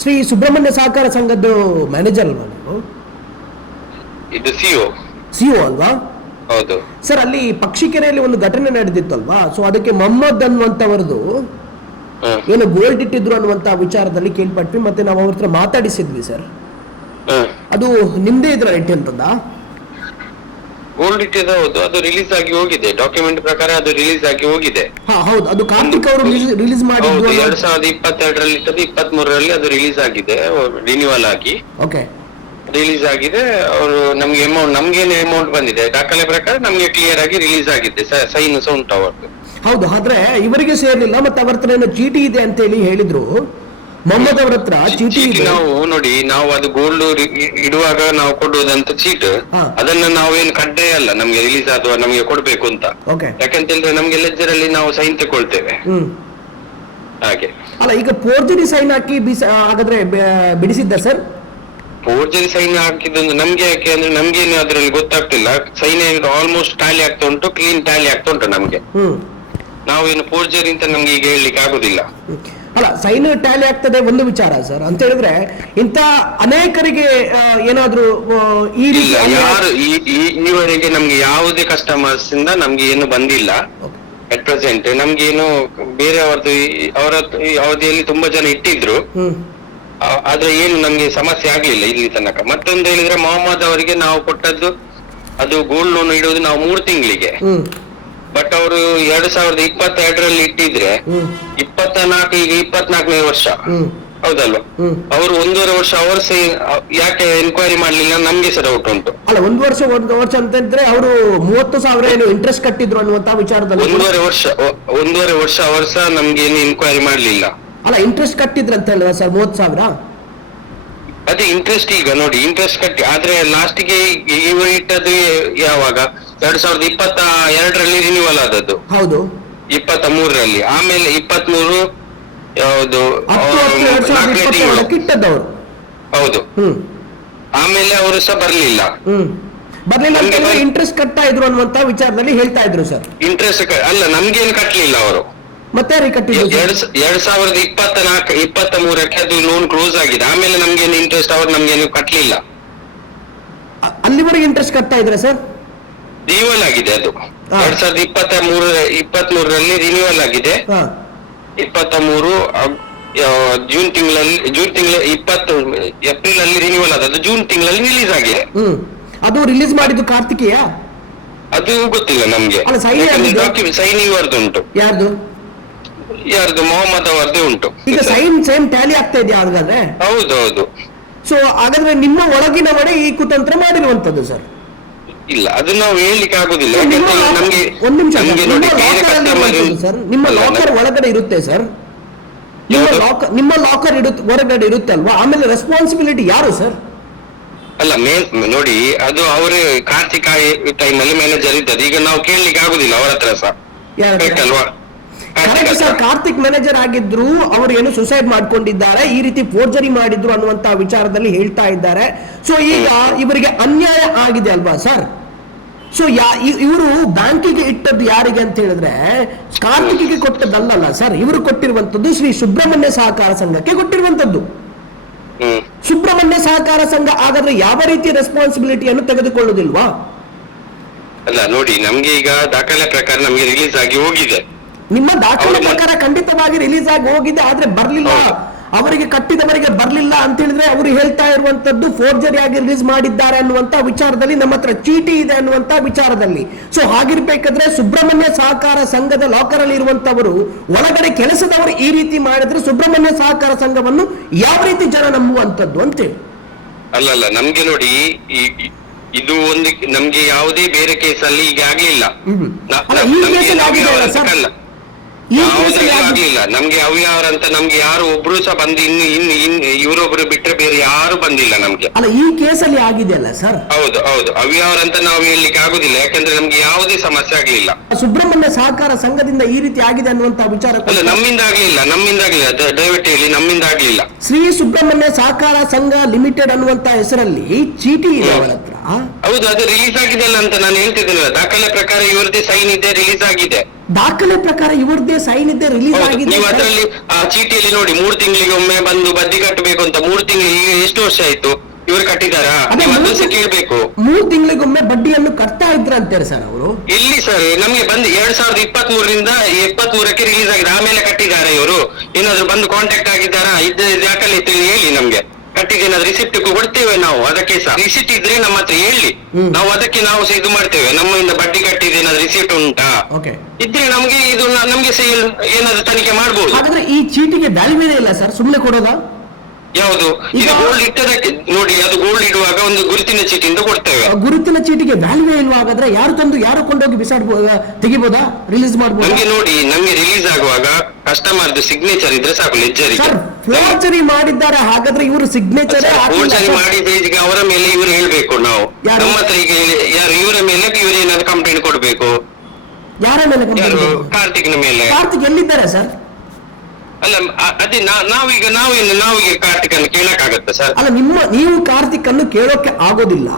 ಶ್ರೀ ಸುಬ್ರಹ್ಮಣ್ಯ ಸಹಕಾರ ಸಂಘದ್ದು ಮ್ಯಾನೇಜರ್ ಅಲ್ವಾ ನೀವು? ಇದು ಸಿಒ ಸಿಒ ಅಲ್ವಾ? ಹೌದು. ಸರ್ ಅಲ್ಲಿ ಪಕ್ಷಿಕೆರೆಯಲ್ಲಿ ಒಂದು ಘಟನೆ ನಡೆದಿತ್ತು ಅಲ್ವಾ ಸೊ ಅದಕ್ಕೆ ಮೊಹಮ್ಮದ್ ಅನ್ನುವಂಥವ್ರದ್ದು. ಏನು ಗೋಲ್ಡ್ ಇಟ್ಟಿದ್ರು ಅನ್ನುವಂಥ ವಿಚಾರದಲ್ಲಿ ಕೇಳ್ಪಟ್ವಿ ಮತ್ತೆ ನಾವು ಅವ್ರ ಹತ್ರ ಮಾತಾಡಿಸಿದ್ವಿ ಸರ್. ಅದು ನಿಮ್ದೇ ಇದ್ರ ಇಟ್ಟಿರೋದಾ ಗೋಲ್ಡ್ ಇಟ್ಟಿದ್ದು ಹೌದು. ಅದು ರಿಲೀಸ್ ಆಗಿ ಹೋಗಿದೆ. ಡಾಕ್ಯುಮೆಂಟ್ ಪ್ರಕಾರ ಅದು ರಿಲೀಸ್ ಆಗಿ ಹೋಗಿದೆ. ಹಾ ಹೌದು. ಅದು ಕಾರ್ತಿಕ್ ಅವರು ರಿಲೀಸ್ ಹೌದು. ಅನ್ನೋ- ಎರಡ್ ಸಾವಿರದ ಇಪ್ಪತ್ತೆರಡರಲ್ಲಿ ಇಟ್ಟದ್ದು ಇಪ್ಪತ್ತ್ ಮೂರರಲ್ಲಿ ಅದು ರಿಲೀಸ್ ಆಗಿದೆ. ರಿನ್ಯೂವಲ್ ಆಗಿ. ಓಕೆ ರಿಲೀಸ್ ಆಗಿದೆ. ಅವರು ನಮ್ಗೆ ಅಮೌಂಟ್ ನಮ್ಗೇನು ಅಮೌಂಟ್ ಬಂದಿದೆ? ದಾಖಲೆ ಪ್ರಕಾರ ನಮ್ಗೆ ಕ್ಲಿಯರ್ ಆಗಿ ರಿಲೀಸ್ ಆಗಿದೆ. ಸೈನ್ ಸಹ ಉಂಟು ಅವರದ್ದು. ಹೌದು. ಆದ್ರೆ ಇವರಿಗೆ ಸೇರ್ಲಿಲ್ಲ ಮತ್ತೆ ಅವ್ರ ಹತ್ರ ಏನೋ ಚೀಟಿ ಇದೆ ಅಂತ ಹೇಳಿ ಹೇಳಿದ್ರು. ಮೊಹಮ್ಮದ್ ಅವ್ರ ಹತ್ರ ಚೀಟಿ ನಾವು ನೋಡಿ ನಾವು ಅದು ಗೋಲ್ಡ್ ಇಡುವಾಗ ನಾವು ಕೊಡುವುದಂತ ಚೀಟ್. ಅದನ್ನ ನಾವೇನು ಕಡ್ಡಾಯ ಅಲ್ಲ ನಮ್ಗೆ ರಿಲೀಸ್ ಆದ ನಮ್ಗೆ ಕೊಡ್ಬೇಕು ಅಂತ. ಯಾಕಂತ ಹೇಳಿದ್ರೆ ನಮ್ಗೆ ಲೆಜ್ಜರ್ ಅಲ್ಲಿ ನಾವು ಸೈನ್ ತಗೊಳ್ತೇವೆ. ಹಾಗೆ. ಅಲ್ಲ ಈಗ ಪೋರ್ಜರಿ ಸೈನ್ ಹಾಕಿ ಬಿಸ ಹಾಗಾದ್ರೆ ಬಿಡಿಸಿದ್ದ ಸರ್? ಫೋರ್ಜರಿ ಸೈನ್ ಹಾಕಿದ್ದು ನಮ್ಗೆ ಯಾಕೆ ಅಂದ್ರೆ ನಮ್ಗೇನು ಅದ್ರಲ್ಲಿ ಗೊತ್ತಾಗ್ತಿಲ್ಲ. ಸೈನ್ ಆಲ್ಮೋಸ್ಟ್ ಟ್ಯಾಲಿ ಆಗ್ತಾ ಉಂಟು ಕ್ಲೀನ್ ಟ್ಯಾಲಿ ಆಗ್ತಾ ಉಂಟು ನಮ್ಗೆ. ನಾವು ನಾವೇನು ಫೋರ್ಜರಿ ಅಂತ ನಮ್ಗೆ ಈಗ ಹೇಳಲಿಕ್ಕೆ ಆಗುದಿಲ್ಲ. ಅಲ್ಲ ಸೈನ್ ಟ್ಯಾಲಿ ಆಗ್ತದೆ ಒಂದು ವಿಚಾರ ಸರ್. ಅಂತ ಹೇಳಿದ್ರೆ ಇಂತ ಅನೇಕರಿಗೆ ಏನಾದರೂ ಈ ರೀತಿ ಯಾರು ಈವರೆಗೆ ನಮ್ಗೆ ಯಾವುದೇ ಕಸ್ಟಮರ್ಸ್ ಇಂದ ನಮ್ಗೆ ಏನು ಬಂದಿಲ್ಲ. ಅಟ್ ಪ್ರೆಸೆಂಟ್ ನಮ್ಗೇನು ಬೇರೆಯವ್ರದ್ದು ಈ- ಅವರ ಅವಧಿಯಲ್ಲಿ ತುಂಬಾ ಜನ ಇಟ್ಟಿದ್ರು. ಆದ್ರೆ ಏನು ನಮ್ಗೆ ಸಮಸ್ಯೆ ಆಗ್ಲಿಲ್ಲ ಇಲ್ಲಿ ತನಕ. ಮತ್ತೊಂದು ಹೇಳಿದ್ರೆ ಮೊಹಮ್ಮದ್ ಅವರಿಗೆ ನಾವು ಕೊಟ್ಟದ್ದು ಅದು ಗೋಲ್ಡ್ ಲೋನ್ ಇಡುವುದು ನಾವು ಮೂರು ತಿಂಗಳಿಗೆ. ಬಟ್ ಅವರು ಎರಡ್ ಸಾವಿರದ ಇಪ್ಪತ್ತೆರಡರಲ್ಲಿ ಇಟ್ಟಿದ್ರೆ ಇಪ್ಪತ್ತ ನಾಲ್ಕು ಈಗ ಇಪ್ಪತ್ನಾಲ್ಕನೇ ವರ್ಷ. ಹೌದಲ್ವಾ? ಅವ್ರು ಒಂದೂವರೆ ವರ್ಷ ಅವರು ಸೇ ಯಾಕೆ ಎನ್ಕ್ವೈರಿ ಮಾಡ್ಲಿಲ್ಲ ನಮ್ಗೆ ಸಹ ಡೌಟ್ ಉಂಟು. ಅಲ್ಲ ಒಂದು ವರ್ಷ ಒಂದು ವರ್ಷ ಅಂತ ಇದ್ರೆ ಅವರು ಮೂವತ್ತು ಸಾವಿರ ಏನು ಇಂಟ್ರೆಸ್ಟ್ ಕಟ್ಟಿದ್ರು ಅನ್ನುವಂತ ವಿಚಾರದಲ್ಲಿ ಒಂದೂವರೆ ವರ್ಷ ಒಂದೂವರೆ ವರ್ಷ ಅವರು ಸಹ ನಮ್ಗೆ ಏನು ಇನ್ಕ್ವೈರಿ ಮಾಡ್ಲಿಲ್ಲ. ಅಲ್ಲ ಇಂಟ್ರೆಸ್ಟ್ ಕಟ್ಟಿದ್ರು ಅಂತ ಹೇಳುವ ಸರ್ ಮೂವತ್ತು ಸಾವಿರ? ಅದೇ ಇಂಟ್ರೆಸ್ಟ್ ಈಗ ನೋಡಿ ಇಂಟ್ರೆಸ್ಟ್ ಕಟ್ಟಿ ಆದ್ರೆ ಲಾಸ್ಟಿಗೆ ಇವರು ಇಟ್ಟದ್ದು ಯಾವಾಗ? ಎರಡ್ ಸಾವಿರದ ಇಪ್ಪತ್ತ ಎರಡರಲ್ಲಿ ರಿನಿವಲ್ ಆದದ್ದು. ಹೌದು. ಇಪ್ಪತ್ತ ಮೂರರಲ್ಲಿ ಆಮೇಲೆ ಇಪ್ಪತ್ತ್ ಮೂರು ಯಾವುದು ನಾಲ್ಕನೇ ತಿಂಗಳು. ಹೌದು. ಹ್ಮ್. ಆಮೇಲೆ ಅವರು ಸಹ ಬರ್ಲಿಲ್ಲ. ಹ್ಮ್. ಬರ್ಲಿಲ್ಲ ನಮ್ಗೆ ಇಂಟ್ರೆಸ್ಟ್ ಕಟ್ತಾ ಇದ್ರು ಅನ್ನುವಂತ ವಿಚಾರದಲ್ಲಿ ಹೇಳ್ತಾ ಇದ್ರು ಸರ್. ಇಂಟ್ರೆಸ್ಟ್ ಅಲ್ಲ ನಮ್ಗೇನು ಕಟ್ಲಿಲ್ಲ ಅವರು. ಮತ್ತೆ ಯಾರಿಗೆ ಕಟ್ಟಿದ್ರು ಸರ್? ಎರಡ್ ಸ- ಎರಡ್ ಸಾವಿರದ ಇಪ್ಪತ್ತ ನಾಲ್ಕು ಇಪ್ಪತ್ತ ಮೂರಕ್ಕೆ ಅದು ಲೋನ್ ಕ್ಲೋಸ್ ಆಗಿದೆ. ಆಮೇಲೆ ನಮ್ಗೆ ಇಂಟ್ರೆಸ್ಟ್ ಅವ್ರು ನಮ್ಗೇನು ಕಟ್ಲಿಲ್ಲ. ಅ- ಅಲ್ಲಿವರೆಗೆ ಇಂಟ್ರೆಸ್ಟ್ ಕಟ್ತಾ ಇದ್ರೆ ಸರ್? ರಿನ್ಯೂವಲ್ ಆಗಿದೆ ಅದು. ಹಾ. ಎರಡ್ ಸಾವಿರದ ಇಪ್ಪತ್ತ ಮೂರ ಇಪ್ಪತ್ತ್ ಮೂರರಲ್ಲಿ ರಿನ್ಯೂವಲ್ ಆಗಿದೆ. ಹಾ. ಇಪ್ಪತ್ತ ಮೂರು ಅಗ್- ಯಾವ- ಜೂನ್ ತಿಂಗಳಲ್ಲಿ ಜೂನ್ ತಿಂಗಳ ಇಪ್ಪತ್ತು ಏಪ್ರಿಲ್ ಅಲ್ಲಿ ರಿನ್ಯೂವಲ್ ಆದದ್ದು ಜೂನ್ ತಿಂಗಳಲ್ಲಿ ರಿಲೀಸ್ ಆಗಿದೆ. ಹ್ಮ್. ಅದು ರಿಲೀಸ್ ಮಾಡಿದ್ದು ಕಾರ್ತಿಕೇಯ? ಅದು ಗೊತ್ತಿಲ್ಲ ನಮ್ಗೆ. ಅಲ್ಲ, sign ಯಾರ್ದು? ಸೈನ್ ಇವರದ್ದು ಉಂಟು. ಯಾರ್ದು? ಯಾರ್ದು? ಮೊಹಮ್ಮದ್ ಅವರದ್ದು ಉಂಟು. ಈಗ ಸೈನ್ ಸೇಮ್ ಟ್ಯಾಲಿ ಆಗ್ತಾ ಇದೆಯಾ ಹಾಗಾದ್ರೆ? ಹೌದು ಹೌದು ಸೊ ಹಾಗಾದ್ರೆ ನಿಮ್ಮ ಒಳಗಿನ ಒಡೆ ಈ ಕುತಂತ್ರ ಮಾಡಿರುವಂತದ್ದು ಸರ್ ಇಲ್ಲ ಅದು ನಾವು ಹೇಳಲಿಕ್ಕೆ ಆಗುದಿಲ್ಲ. ಒಂದು ಯಾಕಂದ್ರೆ ನಮ್ಗೆ ಒಂದ್ ನಿಮಿಷ ಸರ್ ನಿಮ್ಮ ಲಾಕರ್ ಒಳಗಡೆ ಇರುತ್ತೆ ಸರ್. ನಿಮ್ಮ ಲಾಕರ್ ನಿಮ್ಮ ಲಾಕರ್ ಇರುತ್ತೆ ಹೊರಗಡೆ ಇರುತ್ತೆ ಅಲ್ವಾ? ಆಮೇಲೆ ರೆಸ್ಪಾನ್ಸಿಬಿಲಿಟಿ ಯಾರು ಸರ್? ಅಲ್ಲ ಮೇನ್ ನೋಡಿ ಅದು ಅವರೇ ಕಾರ್ತಿಕ ಟೈಮ್ ಅಲ್ಲಿ ಮ್ಯಾನೇಜರ್ ಇದ್ದದ್ದು. ಈಗ ನಾವು ಕೇಳಲಿಕ್ಕೆ ಆಗುದಿಲ್ಲ ಅವರ ಹತ್ರ ಸಹ. ಯಾರ ಸರ್ ಕಾರ್ತಿಕ್ ಮ್ಯಾನೇಜರ್ ಆಗಿದ್ರು ಅವರು ಏನು ಸುಸೈಡ್ ಮಾಡ್ಕೊಂಡಿದ್ದಾರೆ ಈ ರೀತಿ ಫೋರ್ಜರಿ ಮಾಡಿದ್ರು ಅನ್ನುವಂತ ವಿಚಾರದಲ್ಲಿ ಹೇಳ್ತಾ ಇದ್ದಾರೆ. ಸೊ ಈಗ ಇವರಿಗೆ ಅನ್ಯಾಯ ಆಗಿದೆ ಅಲ್ವಾ ಸರ್? ಸೊ ಯಾ ಇವರು ಬ್ಯಾಂಕಿಗೆ ಇಟ್ಟದ್ದು ಯಾರಿಗೆ ಅಂತ ಹೇಳಿದ್ರೆ ಕಾರ್ತಿಕಿಗೆ ಕೊಟ್ಟದ್ದಲ್ಲಲ್ಲ ಸರ್? ಇವರು ಕೊಟ್ಟಿರುವಂತದ್ದು ಶ್ರೀ ಸುಬ್ರಹ್ಮಣ್ಯ ಸಹಕಾರ ಸಂಘಕ್ಕೆ ಕೊಟ್ಟಿರುವಂತದ್ದು ಹ್ಮ್. ಸುಬ್ರಹ್ಮಣ್ಯ ಸಹಕಾರ ಸಂಘ ಹಾಗಾದ್ರೆ ಯಾವ ರೀತಿಯ ರೆಸ್ಪಾನ್ಸಿಬಿಲಿಟಿಯನ್ನು ತೆಗೆದುಕೊಳ್ಳುವುದಿಲ್ವಾ ಅಲ್ಲ ನೋಡಿ ನಮ್ಗೆ ಈಗ ದಾಖಲೆ ಪ್ರಕಾರ ನಮ್ಗೆ ರಿಲೀಸ್ ಆಗಿ ಹೋಗಿದೆ. ನಿಮ್ಮ ದಾಖಲೆ. ಪ್ರಕಾರ ಖಂಡಿತವಾಗಿ ರಿಲೀಸ್ ಆಗಿ ಹೋಗಿದೆ ಆದ್ರೆ ಬರ್ಲಿಲ್ಲ. ಅವರಿಗೆ ಕಟ್ಟಿದವರಿಗೆ ಬರ್ಲಿಲ್ಲ ಅಂತ ಹೇಳಿದ್ರೆ ಅವರು ಹೇಳ್ತಾ ಇರುವಂತದ್ದು ಫೋರ್ಜರಿ ಆಗಿ ರಿಲೀಸ್ ಮಾಡಿದ್ದಾರೆ ಅನ್ನುವಂತ ವಿಚಾರದಲ್ಲಿ ನಮ್ಮ ಹತ್ರ ಚೀಟಿ ಇದೆ ಅನ್ನುವಂತ ವಿಚಾರದಲ್ಲಿ. ಸೊ ಹಾಗಿರ್ಬೇಕಾದ್ರೆ ಸುಬ್ರಹ್ಮಣ್ಯ ಸಹಕಾರ ಸಂಘದ ಲಾಕರ್ ಅಲ್ಲಿ ಇರುವಂತವರು ಒಳಗಡೆ ಕೆಲಸದವರು ಈ ರೀತಿ ಮಾಡಿದ್ರೆ ಸುಬ್ರಹ್ಮಣ್ಯ ಸಹಕಾರ ಸಂಘವನ್ನು ಯಾವ ರೀತಿ ಜನ ನಂಬುವಂತದ್ದು ಅಂತೇಳಿ ಅಲ್ಲ ಅಲ್ಲ ನಮ್ಗೆ ನೋಡಿ ಇದು ಒಂದು ನಮ್ಗೆ ಯಾವುದೇ ಬೇರೆ ಕೇಸಲ್ಲಿ ಈಗ ಆಗ್ಲಿಲ್ಲ. ಆಗ್ಲಿಲ್ಲ. ನಮ್ಗೆ ಅವ್ಯಾರ ಅಂತ ನಮ್ಗೆ ಯಾರು ಒಬ್ರು ಸಹ ಬಂದು ಇನ್ನು ಇನ್ನು ಇನ್ನು ಇವರೊಬ್ರು ಬಿಟ್ರೆ ಬೇರೆ ಯಾರು ಬಂದಿಲ್ಲ ನಮ್ಗೆ. ಅಲ್ಲ ಈ ಕೇಸಲ್ಲಿ ಆಗಿದೆ ಅಲ್ಲ ಸರ್? ಹೌದು ಹೌದು. ಅವ್ಯಾರ ಅಂತ ನಾವು ಹೇಳಲಿಕ್ಕೆ ಆಗುದಿಲ್ಲ. ಯಾಕಂದ್ರೆ ನಮ್ಗೆ ಯಾವುದೇ ಸಮಸ್ಯೆ ಆಗ್ಲಿಲ್ಲ. ಸುಬ್ರಹ್ಮಣ್ಯ ಸಹಕಾರ ಸಂಘದಿಂದ ಈ ರೀತಿ ಆಗಿದೆ ಅನ್ನುವಂತ ವಿಚಾರ ಅಲ್ಲ ನಮ್ಮಿಂದ ಆಗ್ಲಿಲ್ಲ ನಮ್ಮಿಂದ ಆಗ್ಲಿಲ್ಲ. ದ- ದಯವಿಟ್ಟು ಹೇಳಿ ನಮ್ಮಿಂದ ಆಗ್ಲಿಲ್ಲ. ಶ್ರೀ ಸುಬ್ರಹ್ಮಣ್ಯ ಸಹಕಾರ ಸಂಘ ಲಿಮಿಟೆಡ್ ಅನ್ನುವಂತ ಹೆಸರಲ್ಲಿ ಚೀಟಿ ಇದೆ ಅವರ ಹತ್ರ. ಹೌದು ಅದು ರಿಲೀಸ್ ಆಗಿದೆ ಅಲ್ಲ ಅಂತ ನಾನು ಹೇಳ್ತಿದ್ದೀನಲ್ಲ. ದಾಖಲೆ ಪ್ರಕಾರ ಇವರದೇ ಸೈನ್ ಇದೆ ರಿಲೀಸ್ ಆಗಿದೆ. ದಾಖಲೆ ಪ್ರಕಾರ ಇವ್ರದ್ದೇ ಸೈನ್ ಇದ್ದೇ ರಿಲೀಸ್ ಆಗಿದೆ ನೀವು. ಅದರಲ್ಲಿ ಆ ಚೀಟಿಯಲ್ಲಿ ನೋಡಿ ಮೂರು ತಿಂಗಳಿಗೆ ಒಮ್ಮೆ ಬಂದು ಬಡ್ಡಿ ಕಟ್ಟಬೇಕು ಅಂತ ಮೂರು ತಿಂಗಳಿಗೆ ಈಗ ಎಷ್ಟು ವರ್ಷ ಆಯ್ತು? ಇವರು ಕಟ್ಟಿದಾರಾ ಕೇಳಬೇಕು ನೀವು ಅದನ್ನ ಮೂರು- ಸಹ ಕೇಳ್ಬೇಕು. ಮೂರ್ ತಿಂಗಳಿಗೊಮ್ಮೆ ಬಡ್ಡಿಯನ್ನು ಕಟ್ತಾ ಇದ್ರಂತಾರೆ ಸರ್ ಅವರು? ಇಲ್ಲಿ ಸರ್ ನಮ್ಗೆ ಬಂದು ಎರಡ್ ಸಾವಿರದ ಇಪ್ಪತ್ತ್ ಮೂರರಿಂದ ಇಪ್ಪತ್ತ್ ಮೂರಕ್ಕೆ ರಿಲೀಸ್ ಆಗಿದೆ. ಆಮೇಲೆ ಕಟ್ಟಿದ್ದಾರೆ ಇವರು. ಏನಾದ್ರು ಬಂದು ಕಾಂಟ್ಯಾಕ್ಟ್ ಆಗಿದ್ದಾರಾ? ಇದ್ದ ದಾಖಲೆ ಇತ್ತು ಹೇಳಿ ನಮ್ಗೆ. ಕಟ್ಟಿದ್ದೇನೆ ರಿಸಿಪ್ಟ್ ಕೊಡ್ತೇವೆ ನಾವು ಅದಕ್ಕೆ ಸಹ. ರಿಸಿಪ್ಟ್ ಇದ್ರೆ ನಮ್ಮ ಹತ್ರ ಹೇಳಿ. ನಾವು ಅದಕ್ಕೆ ನಾವು ಸಹ ಇದು ಮಾಡ್ತೇವೆ. ನಮ್ಮಿಂದ ಬಡ್ಡಿ ಕಟ್ಟಿದ ಏನಾದ್ರು ರಿಸಿಪ್ಟ್ ಉಂಟಾ? ಇದ್ರೆ ನಮ್ಗೆ ಇದು ನಮ್ಗೆ ಸಹ ಏನಾದ್ರು ತನಿಖೆ ಮಾಡ್ಬೋದು. ಹಾಗಾದ್ರೆ ಈ ಚೀಟಿಗೆ ವ್ಯಾಲ್ಯೂನೇ ಇಲ್ಲ ಸರ್? ಸುಮ್ಮನೆ ಕೊಡೋದಾ? ಯಾವುದು? ಇದು ಗೋಲ್ಡ್ ಇಟ್ಟದಕ್ಕೆ ನೋಡಿ ಅದು ಗೋಲ್ಡ್ ಇಡುವಾಗ ಒಂದು ಗುರುತಿನ ಚೀಟಿಯಿಂದ ಕೊಡ್ತೇವೆ. ಗುರುತಿನ ಚೀಟಿಗೆ ವ್ಯಾಲ್ಯೂ ಇಲ್ವಾ ಹಾಗಾದ್ರೆ ಯಾರು ತಂದು ಯಾರು ಕೊಂಡೋಗಿ ಬಿಸಾಡ್ಬೋದ ತೆಗಿಬೋದಾ? ರಿಲೀಸ್ ಮಾಡ್ಬೋದು? ನಮ್ಗೆ ನೋಡಿ ನಮ್ಗೆ ರಿಲೀಸ್ ಆಗುವಾಗ ಕಸ್ಟಮರ್ ಸಿಗ್ನೇಚರ್ ಇದ್ರೆ ಸಾಕು ಲೆಜ್ಜರ್ ಫೋರ್ಜರಿ ಮಾಡಿದ್ದಾರೆ ಹಾಗಾದ್ರೆ ಇವರು ಸಿಗ್ನೇಚರ್ ಫೋರ್ಜರಿ ಮಾಡಿದ್ರೆ ಈಗ ಅವರ ಮೇಲೆ ಇವರು ಹೇಳ್ಬೇಕು ನಾವು. ಯಾರು? ನಮ್ಮ ಹತ್ರ ಈಗ ಯಾರು ಇವರ ಮೇಲೆ ಇವರು ಏನಾದ್ರು ಕಂಪ್ಲೇಂಟ್ ಕೊಡ್ಬೇಕು? ಯಾರ ಮೇಲೆ ಕಾರ್ತಿಕ್ನ ಮೇಲೆ. ಕಾರ್ತಿಕ್ ಎಲ್ಲಿದ್ದಾರೆ ಸರ್? ಅಲ್ಲ ಅದೇ ನಾವೀಗ ನಾವೇನು ನಾವೀಗ ಕಾರ್ತಿಕನ್ನು ಕೇಳಕ್ಕಾಗತ್ತ ಸರ್? ಅಲ್ಲ ನಿಮ್ಮ ನೀವು ಕಾರ್ತಿಕ್ ಅನ್ನು ಕೇಳೋಕೆ ಆಗೋದಿಲ್ಲ.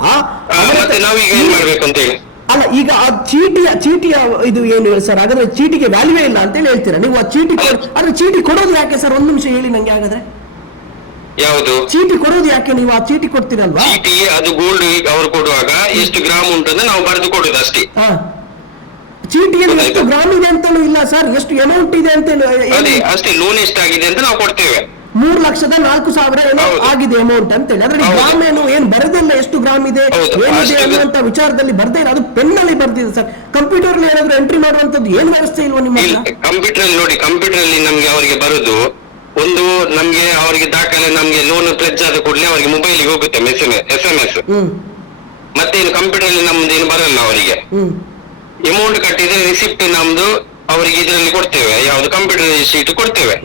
ಮತ್ತೆ ನಾವೀಗ ಏನ್ ಮಾಡ್ಬೇಕು ಅಂತ ಹೇಳಿ? ಅಲ್ಲ ಈಗ ಆ ಚೀಟಿಯ ಚೀಟಿಯ ಇದು ಏನು ಸರ್? ಹಾಗಾದ್ರೆ ಚೀಟಿಗೆ ವ್ಯಾಲ್ಯೂ ಇಲ್ಲ ಅಂತ ಹೇಳಿ ಹೇಳ್ತೀರಾ? ನೀವು ಆ ಚೀಟಿ ಆದ್ರೆ ಚೀಟಿ ಕೊಡೋದು ಯಾಕೆ ಸರ್? ಒಂದು ನಿಮಿಷ ಹೇಳಿ ನಂಗೆ ಹಾಗಾದ್ರೆ. ಯಾವುದು? ಚೀಟಿ ಕೊಡೋದು ಯಾಕೆ? ನೀವು ಆ ಚೀಟಿ ಕೊಡ್ತೀರಲ್ವಾ? ಚೀಟಿ ಅದು ಗೋಲ್ಡ್ ಅವರು ಕೊಡುವಾಗ ಎಷ್ಟು ಗ್ರಾಮ್ ಉಂಟಂತ ನಾವು ಬರೆದು ಕೊಡುದು ಅಷ್ಟೇ. ಹಾ. ಚೀಟಿಯಲ್ಲಿ ಎಷ್ಟು ಗ್ರಾಮ್ ಇದೆ ಅಂತಲೂ ಇಲ್ಲ ಸರ್ ಎಷ್ಟು ಅಮೌಂಟ್ ಇದೆ ಅಂತ ಅದೇ ಅಷ್ಟೇ ಲೋನ್ ಎಷ್ಟಾಗಿದೆ ಅಂತ ನಾವು ಕೊಡ್ತೇವೆ. ಮೂರು ಲಕ್ಷದ ನಾಲ್ಕು ಸಾವಿರ ಏನೋ. ಆಗಿದೆ ಅಮೌಂಟ್ ಅಂತೇಳಿ. ಅದ್ರಲ್ಲಿ. ಗ್ರಾಮ್ ಏನು ಏನ್ ಬರೆದಿಲ್ಲ ಎಷ್ಟು ಗ್ರಾಮ್ ಇದೆ. ಏನಿದೆ ಅನ್ನುವಂತ ವಿಚಾರದಲ್ಲಿ ಬರ್ದೇ ಇಲ್ಲ. ಅದು ಪೆನ್ ಅಲ್ಲಿ ಬರ್ದಿದೆ ಸರ್. ಕಂಪ್ಯೂಟರ್ ಅಲ್ಲಿ ಏನಾದ್ರು ಎಂಟ್ರಿ ಮಾಡುವಂತದ್ದು ಏನ್ ವ್ಯವಸ್ಥೆ ಇಲ್ವಾ ನಿಮ್ಮ ಕಂಪ್ಯೂಟರ್ ಅಲ್ಲಿ ನೋಡಿ ಕಂಪ್ಯೂಟರ್ ಅಲ್ಲಿ ನಮ್ಗೆ ಅವರಿಗೆ ಬರುದು. ಒಂದು ನಮ್ಗೆ ಅವರಿಗೆ ದಾಖಲೆ ನಮ್ಗೆ ಲೋನ್ ಪ್ಲೆಜ್ ಆದ ಕೂಡಲೇ ಅವರಿಗೆ ಮೊಬೈಲ್ ಹೋಗುತ್ತೆ ಎಸ್ ಎಂ ಎಸ್ ಮತ್ತೆ ಮತ್ತೇನು ಕಂಪ್ಯೂಟರ್ ಅಲ್ಲಿ ನಮ್ದು ಏನು ಬರಲ್ಲ ಅವರಿಗೆ. ಅಮೌಂಟ್ ಕಟ್ಟಿದ್ರೆ ರಿಸಿಪ್ಟ್ ನಮ್ದು ಅವರಿಗೆ ಇದರಲ್ಲಿ ಕೊಡ್ತೇವೆ. ಯಾವ್ದು ಕಂಪ್ಯೂಟರ್ ಶೀಟ್ ಕೊಡ್ತೇವೆ.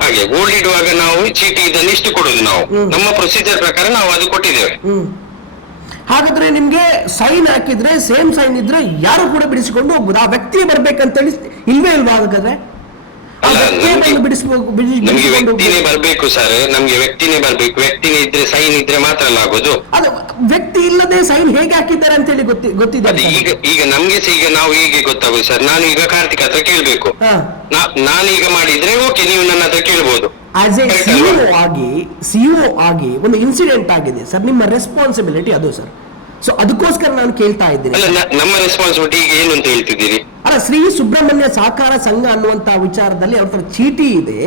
ಹಾಗೆ ಗೋಲ್ಡ್ ಇಡುವಾಗ ನಾವು ಚೀಟಿ ಇದನ್ನು ಇಷ್ಟು ಕೊಡುದು ನಾವು. ನಮ್ಮ ಪ್ರೊಸೀಜರ್ ಪ್ರಕಾರ ನಾವು ಅದು ಕೊಟ್ಟಿದ್ದೇವೆ. ಹಾಗಾದ್ರೆ ನಿಮ್ಗೆ ಸೈನ್ ಹಾಕಿದ್ರೆ ಸೇಮ್ ಸೈನ್ ಇದ್ರೆ ಯಾರು ಕೂಡ ಬಿಡಿಸಿಕೊಂಡು ಹೋಗ್ಬೋದು. ಆ ವ್ಯಕ್ತಿ ಬರ್ಬೇಕಂತೇಳಿ ಇಲ್ವೇ ಇಲ್ವಾ ಹಾಗಾದ್ರೆ? ನಮ್ಗೆ- ವ್ಯಕ್ತಿನೇ. ಬರ್ಬೇಕು ಸರ್ ನಮ್ಗೆ ವ್ಯಕ್ತಿನೇ ಬರ್ಬೇಕು ವ್ಯಕ್ತಿನೇ ಇದ್ರೆ ಸೈನ್ ಇದ್ರೆ ಮಾತ್ರ ಅಲ್ಲ ಆಗೋದು. ಅದು ವ್ಯಕ್ತಿ ಇಲ್ಲದೆ ಸೈನ್ ಹೇಗೆ ಹಾಕಿದ್ದಾರೆ ಅಂತ ಹೇಳಿ ಗೊತ್ತಿ ಗೊತ್ತಿದೆ ಅದೇ ಈಗ ಈಗ ನಮ್ಗೆ ಸಹ ಈಗ ನಾವು ಹೇಗೆ ಗೊತ್ತಾಗೋದು ಸರ್ ನಾನು ಈಗ ಕಾರ್ತಿಕ್ ಹತ್ರ ಕೇಳ್ಬೇಕು. ಹಾ. ನಾ- ನಾನೀಗ ಮಾಡಿದ್ರೆ ಓಕೆ ನೀವು ನನ್ನ ಹತ್ರ ಕೇಳ್ಬೋದು. ಆಸ್ ಎ Correct ಸಿಇಒ ಆಗಿ ಸಿಇಒ ಆಗಿ ಒಂದು ಇನ್ಸಿಡೆಂಟ್ ಆಗಿದೆ ಸರ್ ನಿಮ್ಮ ರೆಸ್ಪಾನ್ಸಿಬಿಲಿಟಿ ಅದು ಸರ್. ಸೊ ಅದಕ್ಕೋಸ್ಕರ ನಾನು ಕೇಳ್ತಾ ಇದ್ದೀನಿ. ಅಲ್ಲ ನಮ್ಮ ರೆಸ್ಪಾನ್ಸಿಬಿಲಿಟಿ ಏನು ಅಂತ ಹೇಳ್ತಿದ್ದೀರಿ? ಅಲ್ಲ ಶ್ರೀ ಸುಬ್ರಹ್ಮಣ್ಯ ಸಹಕಾರ ಸಂಘ ಅನ್ನುವಂತ ವಿಚಾರದಲ್ಲಿ ಅವ್ರ ಚೀಟಿ ಇದೆ.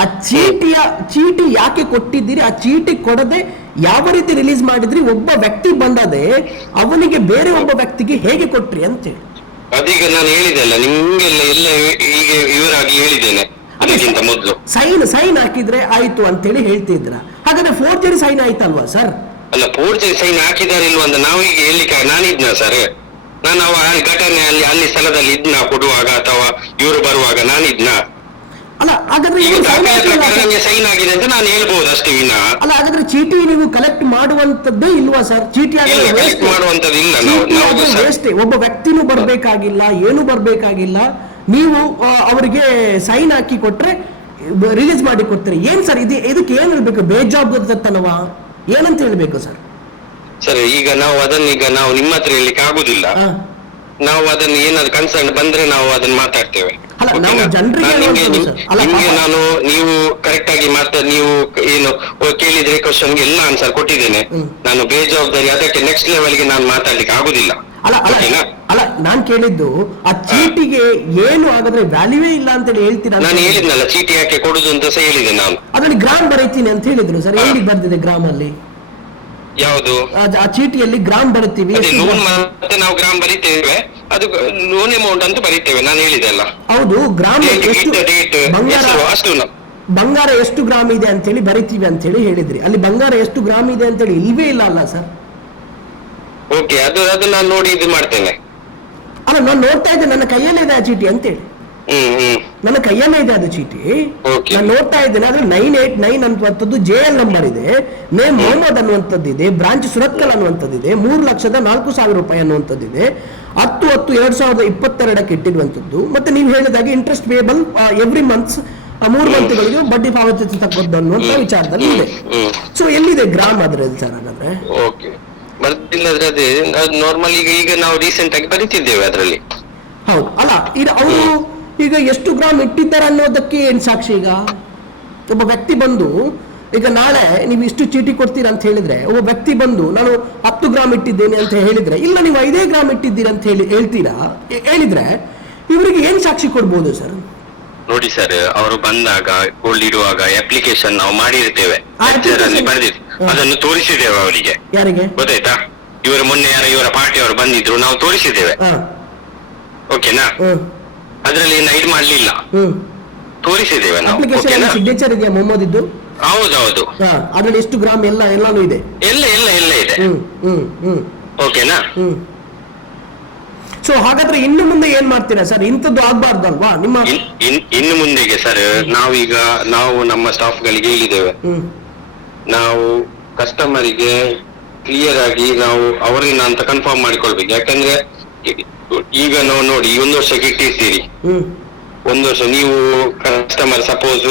ಆ ಚೀಟಿಯ ಚೀಟಿ ಯಾಕೆ ಕೊಟ್ಟಿದ್ದೀರಿ? ಆ ಚೀಟಿ ಕೊಡದೆ ಯಾವ ರೀತಿ ರಿಲೀಸ್ ಮಾಡಿದ್ರಿ? ಒಬ್ಬ ವ್ಯಕ್ತಿ ಬಂದದೆ ಅವನಿಗೆ ಬೇರೆ ಒಬ್ಬ ವ್ಯಕ್ತಿಗೆ ಹೇಗೆ ಕೊಟ್ರಿ ಅಂತ ಹೇಳಿ. ಅದೀಗ ನಾನು ಹೇಳಿದೆ ಅಲ್ಲ ನಿಮ್ಗೆಲ್ಲ ಎಲ್ಲ ಈಗ ಇವರಾಗಿ ಹೇಳಿದ್ದೇನೆ. ಅದಕ್ಕಿಂತ ಮೊದಲು. ಸೈನ್ ಸೈನ್ ಹಾಕಿದ್ರೆ ಆಯ್ತು ಅಂತೇಳಿ ಹೇಳ್ತಿದ್ರ ಹಾಗಾದ್ರೆ ಫೋರ್ಜರಿ ಸೈನ್ ಆಯ್ತಲ್ವಾ ಸರ್? ಅಲ್ಲ ಪೂರ್ತಿ ಸೈನ್ ಹಾಕಿದ್ದಾರೆ ಇಲ್ವ ಅಂತ ನಾವು ಈಗ ಹೇಳಿಕ್ಕೆ ನಾನಿದ್ನ ಸರ್? ನಾನು ಅವ ಆ ಘಟನೆ ಅಲ್ಲಿ ಅಲ್ಲಿ ಸ್ಥಳದಲ್ಲಿ ಇದ್ನ ಕೊಡುವಾಗ ಅಥವಾ ಇವರು ಬರುವಾಗ ನಾನಿದ್ನ? ಅಲ್ಲ ಹಾಗಾದ್ರೆ ಈಗ ದಾಖಲೆ ಸೈನ್ ಆಗಿದೆ ಅಂತ ನಾನು ಹೇಳ್ಬೋದು ಅಷ್ಟೇ ವಿನ ಅಲ್ಲ ಹಾಗಾದ್ರೆ ಚೀಟಿ ನೀವು ಕಲೆಕ್ಟ್ ಮಾಡುವಂತದ್ದೇ ಇಲ್ವಾ ಸರ್? ಚೀಟಿ ಇಲ್ಲ ಕಲೆಕ್ಟ್ ಮಾಡುವಂತದ್ದು ಇಲ್ಲ ನಾವು ನಾವು ಸರ್. ವೇಸ್ಟ್ ಒಬ್ಬ ವ್ಯಕ್ತಿನೂ ಬರ್ಬೇಕಾಗಿಲ್ಲ ಏನು ಬರ್ಬೇಕಾಗಿಲ್ಲ. ನೀವು ಆ, ಅವರಿಗೆ ಸೈನ್ ಹಾಕಿ ಕೊಟ್ರೆ ರಿಲೀಸ್ ಮಾಡಿ ಕೊಡ್ತೀರಿ. ಏನ್ ಸರ್ ಇದು ಇದಕ್ಕೆ ಏನ್ ಹೇಳ್ಬೇಕು? ಬೇಜವಾಬ್ದಾರಿತನವ ಏನಂತ ಹೇಳಬೇಕು ಸರ್? ಸರ್ ಈಗ ನಾವು ಅದನ್ನ ಈಗ ನಾವು ನಿಮ್ಮ ಹತ್ರ ಹೇಳಲಿಕ್ಕೆ ಆಗುದಿಲ್ಲ. ನಾವು ಅದನ್ನ ಏನಾದ್ರು ಕನ್ಸರ್ನ್ ಬಂದ್ರೆ ನಾವು ಅದನ್ನ ಮಾತಾಡ್ತೇವೆ. ಅಲ್ಲ, ನಾವು ಓಕೆನಾ? ಜನರಿಗೆ ನಾನು ನಿಮ್ಗೆ ಹೇಳುವಂಥದ್ದು ಸರ್. ಅಲ್ಲ, ನಿಮ್ಗೆ ಪಾಪ- ನಾನು ನೀವು ಕರೆಕ್ಟ್ ಆಗಿ ಮಾತಾ ನೀವು ಕ- ಏನು ಓ, ಕೇಳಿದ್ರೆ ಕ್ವಶನ್ಗೆ ಎಲ್ಲ ಆನ್ಸರ್ ಕೊಟ್ಟಿದ್ದೇನೆ. ಹ್ಮ್. ನಾನು ಬೇಜವಾಬ್ದಾರಿ ಅದಕ್ಕೆ ನೆಕ್ಸ್ಟ್ ಲೆವೆಲ್ಗೆ ನಾನು ಮಾತಾಡ್ಲಿಕ್ಕೆ ಆಗುದಿಲ್ಲ. ಅಲ್ಲ ಅಲ್ಲ ಓಕೆನಾ ಅಲ್ಲ ನಾನ್ ಕೇಳಿದ್ದು ಆ ಚೀಟಿಗೆ ಏನು ಹಾಗಾದ್ರೆ ವ್ಯಾಲ್ಯೂವೇ ಇಲ್ಲ ಅಂತ ಹೇಳ್ತೀರಾ ಅಂತ ನಾನು ಹೇಳಿದ್ನಲ್ಲ ಚೀಟಿ ಯಾಕೆ ಕೊಡುದು ಅಂತ ಸಹ ಹೇಳಿದೆ ನಾನು. ಅದ್ರಲ್ಲಿ ಗ್ರಾಮ್ ಬರೀತೀನಿ ಅಂತ ಹೇಳಿದ್ರು ಸರ್. ಎಲ್ಲಿ ಬರ್ದಿದೆ ಗ್ರಾಮ್ ಅಲ್ಲಿ? ಯಾವುದು? ಆ- ಆ ಚೀಟಿಯಲ್ಲಿ ಗ್ರಾಮ್ ಬರುತ್ತೀವಿ ಅದೇ ಲೋನ್ ಮತ್ತೆ ನಾವು ಗ್ರಾಮ್ ಬರೀತೇವೆ ಅದು ಲೋನ್ ಅಮೌಂಟ್ ಅಂತ ಬರೀತೇವೆ ನಾನು ಹೇಳಿದೆ ಅಲ್ಲ. ಹೌದು ಗ್ರಾಮ್ ಡೇಟ್ ಎಷ್ಟು ಡೇಟ್ ಬಂಗಾರ ಹೆಸರು ಅಷ್ಟು ನ- ಬಂಗಾರ ಎಷ್ಟು ಗ್ರಾಮ್ ಇದೆ ಅಂತ ಹೇಳಿ ಬರಿತೀವಿ ಅಂತ ಹೇಳಿ ಹೇಳಿದ್ರಿ. ಅಲ್ಲಿ ಬಂಗಾರ ಎಷ್ಟು ಗ್ರಾಮ್ ಇದೆ ಅಂತ ಹೇಳಿ ಇಲ್ವೇ ಇಲ್ಲ ಅಲ್ಲ ಸರ್. ಓಕೆ ಅದು ಅದನ್ನ ನಾನು ನೋಡಿ ಇದು ಮಾಡ್ತೇನೆ. ಅಲ್ಲ ನಾನು ನೋಡ್ತಾ ಇದ್ದೆ ನನ್ನ ಕೈಯಲ್ಲೇ ಇದೆ ಆ ಚೀಟಿ ಅಂತೇಳಿ. ನನ್ನ ಕೈಯಲ್ಲೇ ಇದೆ ಅದು ಚೀಟಿ. ನಾನು ನೋಡ್ತಾ ಇದ್ದೇನೆ ಅದು ನೈನ್ ಏಟ್ ನೈನ್ ಅನ್ನುವಂಥದ್ದು ಜೆ ಎಲ್ ನಂಬರ್ ಇದೆ. ನೇಮ್ ಮೊಹಮ್ಮದ್ ಅನ್ನುವಂಥದ್ದು ಇದೆ ಬ್ರಾಂಚ್ ಸುರತ್ಕಲ್ ಅನ್ನುವಂಥದ್ದು ಇದೆ ಮೂರು ಲಕ್ಷದ ನಾಲ್ಕು ಸಾವಿರ ರೂಪಾಯಿ ಅನ್ನುವಂಥದ್ದು ಇದೆ. ಹತ್ತು ಹತ್ತು ಎರಡ್ ಸಾವಿರದ ಇಪ್ಪತ್ತೆರಡಕ್ಕೆ ಇಟ್ಟಿರುವಂಥದ್ದು. ಮತ್ತೆ ನೀವು ಹೇಳಿದಾಗೆ ಇಂಟ್ರೆಸ್ಟ್ ಪೇಬಲ್ ಎವ್ರಿ ಮಂತ್ಸ್ ಮೂರು ಮಂತ್ಗಳಿಗೆ ಬಡ್ಡಿ ಪಾವತಿಸತಕ್ಕದ್ದು ಅನ್ನುವಂಥ ವಿಚಾರದಲ್ಲಿ ಇದೆ. ಸೊ ಎಲ್ಲಿದೆ ಗ್ರಾಮ್ ಅದ್ರಲ್ಲಿ ಸರ್ ಹಾಗಾದ್ರೆ? ಓಕೆ ಬರ್ತಿಲ್ಲದ್ರೆ ಅದೇ ನಾರ್ಮಲ್ ಈಗ ಈಗ ನಾವು ರೀಸೆಂಟ್ ಆಗಿ ಬರಿತಿದ್ದೇವೆ ಅದರಲ್ಲಿ. ಹೌದು. ಅಲ್ಲ ಇದು ಅವರು ಈಗ ಎಷ್ಟು ಗ್ರಾಮ್ ಇಟ್ಟಿದ್ದಾರೆ ಅನ್ನೋದಕ್ಕೆ ಏನ್ ಸಾಕ್ಷಿ ಈಗ? ಒಬ್ಬ ವ್ಯಕ್ತಿ ಬಂದು ಈಗ ನಾಳೆ ನೀವು ಇಷ್ಟು ಚೀಟಿ ಕೊಡ್ತೀರಾ ಅಂತ ಹೇಳಿದ್ರೆ ಒಬ್ಬ ವ್ಯಕ್ತಿ ಬಂದು ನಾನು ಹತ್ತು ಗ್ರಾಮ್ ಇಟ್ಟಿದ್ದೇನೆ ಅಂತ ಹೇಳಿದ್ರೆ ಇಲ್ಲ ನೀವು ಐದೇ ಗ್ರಾಮ್ ಇಟ್ಟಿದ್ದೀರಾ ಅಂತ ಹೇಳಿ ಹೇಳ್ತೀರಾ? ಹೇಳಿದ್ರೆ ಇವರಿಗೆ ಏನ್ ಸಾಕ್ಷಿ ಕೊಡ್ಬೋದು ಸರ್? ನೋಡಿ ಸರ್ ಅವರು ಬಂದಾಗ ಕೋಲ್ಡ್ ಇಡುವಾಗ ಅಪ್ಲಿಕೇಶನ್ ನಾವು ಮಾಡಿರ್ತೇವೆ. ಅದನ್ನು ತೋರಿಸಿದ್ದೇವೆ ಅವರಿಗೆ. ಯಾರಿಗೆ? ಗೊತ್ತಾಯ್ತಾ? ಇವರು ಮೊನ್ನೆ ಯಾರ ಇವರ ಪಾರ್ಟಿಯವರು ಬಂದಿದ್ರು ನಾವು ತೋರಿಸಿದ್ದೇವೆ. ಹಾ. ಓಕೆನಾ? ಹ್ಮ್. ಅದ್ರಲ್ಲಿ ಏನು ಇದು ಮಾಡ್ಲಿಲ್ಲ. ಹ್ಮ್. ತೋರಿಸಿದ್ದೇವೆ ನಾವು. ಅಪ್ಲಿಕೇಶನ್ ಓಕೆನಾ? ಸಿಗ್ನೇಚರ್ ಇದೆಯಾ ಮೊಹಮ್ಮದ್ ಇದ್ದು ಹೌದೌದು. ಹಾ ಅದ್ರಲ್ಲಿ ಎಷ್ಟು ಗ್ರಾಮ್ ಎಲ್ಲ ಎಲ್ಲಾನು ಇದೆ? ಎಲ್ಲ ಎಲ್ಲ ಎಲ್ಲ ಇದೆ. ಹ್ಮ್ ಹ್ಮ್ ಹ್ಮ್. ಓಕೆನಾ? ಹ್ಮ್. ಸೊ ಹಾಗಾದ್ರೆ ಇನ್ನು ಮುಂದೆ ಏನ್ ಮಾಡ್ತೀರಾ ಸರ್? ಇಂಥದ್ದು ಆಗ್ಬಾರ್ದಲ್ವಾ ನಿಮ್ಮ ಇನ್- ಇನ್- ಇನ್ನು ಮುಂದೆಗೆ ಸರ್ ನಾವೀಗ ನಾವು ನಮ್ಮ ಸ್ಟಾಫ್ ಗಳಿಗೆ ಹೇಳಿದ್ದೇವೆ. ಹ್ಮ್. ನಾವು ಕಸ್ಟಮರಿಗೆ ಕ್ಲಿಯರ್ ಆಗಿ ನಾವು ಅವರಿಂದ ಅಂತ ಕನ್ಫರ್ಮ್ ಮಾಡಿಕೊಳ್ಬೇಕು. ಯಾಕಂದ್ರೆ ಈಗ ನಾವು ನೋಡಿ ಈ ಒಂದು ವರ್ಷಕ್ಕೆ ಇಟ್ಟಿರ್ತೀರಿ. ಒಂದು ವರ್ಷ ನೀವು ಕಸ್ಟಮರ್ ಸಪೋಸ್